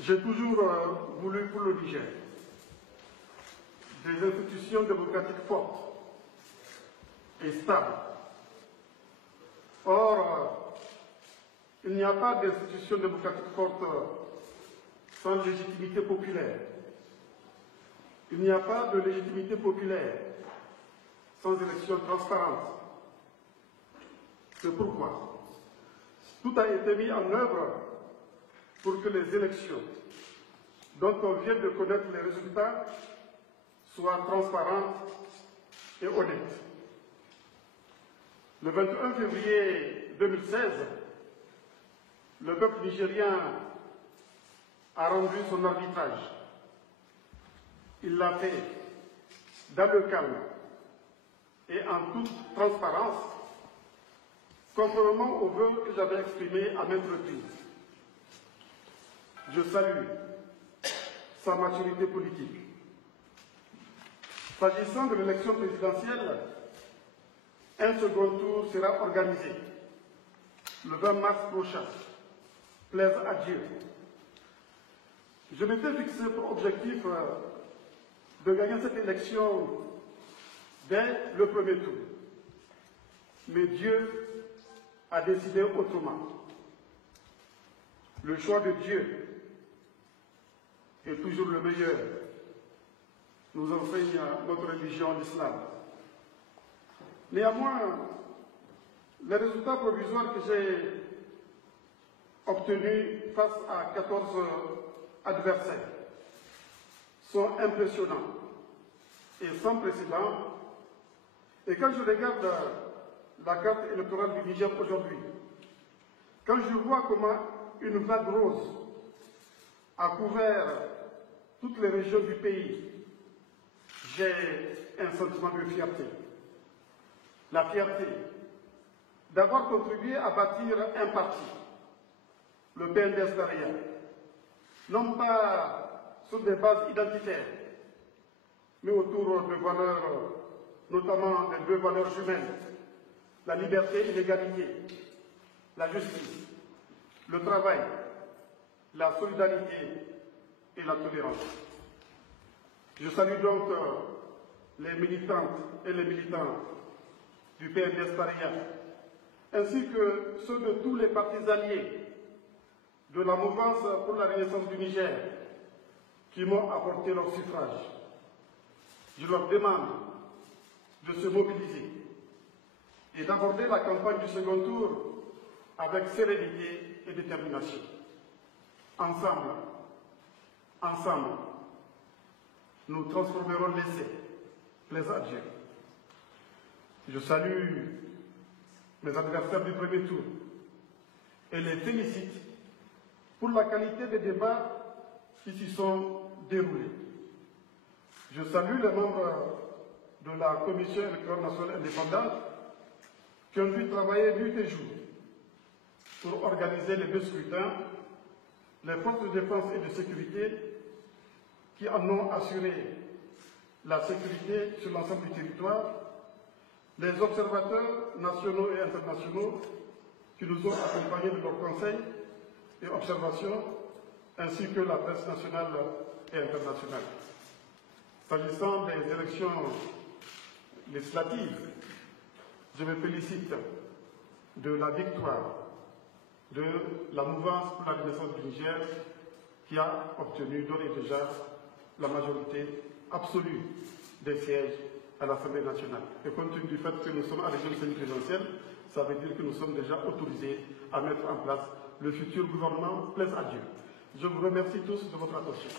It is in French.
J'ai toujours voulu pour le Niger des institutions démocratiques fortes et stables. Or, il n'y a pas d'institution démocratique forte sans légitimité populaire. Il n'y a pas de légitimité populaire sans élection transparente. C'est pourquoi tout a été mis en œuvre pour que les élections dont on vient de connaître les résultats soient transparentes et honnêtes. Le 21 février 2016, le peuple nigérien a rendu son arbitrage. Il l'a fait dans le calme et en toute transparence, conformément aux vœux que j'avais exprimés à maintes reprises. Je salue sa maturité politique. S'agissant de l'élection présidentielle, un second tour sera organisé le 20 mars prochain. Plaise à Dieu. Je m'étais fixé pour objectif de gagner cette élection dès le premier tour. Mais Dieu a décidé autrement. Le choix de Dieu est toujours le meilleur, nous enseigne notre religion, l'islam. Néanmoins, les résultats provisoires que j'ai obtenus face à 14 adversaires sont impressionnants et sans précédent. Et quand je regarde la carte électorale du Niger aujourd'hui, quand je vois comment une vague rose a couvert toutes les régions du pays, j'ai un sentiment de fierté. La fierté d'avoir contribué à bâtir un parti, le PNDS Daria, non pas sur des bases identitaires, mais autour de valeurs, notamment des deux valeurs humaines, la liberté et l'égalité, la justice, le travail, la solidarité et la tolérance. Je salue donc les militantes et les militants du PNDS Daria, ainsi que ceux de tous les partis alliés de la mouvance pour la renaissance du Niger qui m'ont apporté leur suffrage. Je leur demande de se mobiliser et d'aborder la campagne du second tour avec sérénité et détermination. Ensemble, nous transformerons l'essai. Plaise à Dieu. Je salue mes adversaires du premier tour et les félicite pour la qualité des débats qui s'y sont déroulés. Je salue les membres de la Commission électorale nationale indépendante qui ont dû travailler nuit et jour pour organiser les deux scrutins, les forces de défense et de sécurité qui en ont assuré la sécurité sur l'ensemble du territoire, les observateurs nationaux et internationaux qui nous ont accompagnés de leurs conseils et observations, ainsi que la presse nationale et internationale. S'agissant des élections législatives, je me félicite de la victoire de la mouvance pour la renaissance du Niger qui a obtenu d'ores et déjà la majorité absolue des sièges à l'Assemblée nationale. Et compte tenu du fait que nous sommes à l'élection semi-présidentielle, ça veut dire que nous sommes déjà autorisés à mettre en place le futur gouvernement. Plaise à Dieu. Je vous remercie tous de votre attention.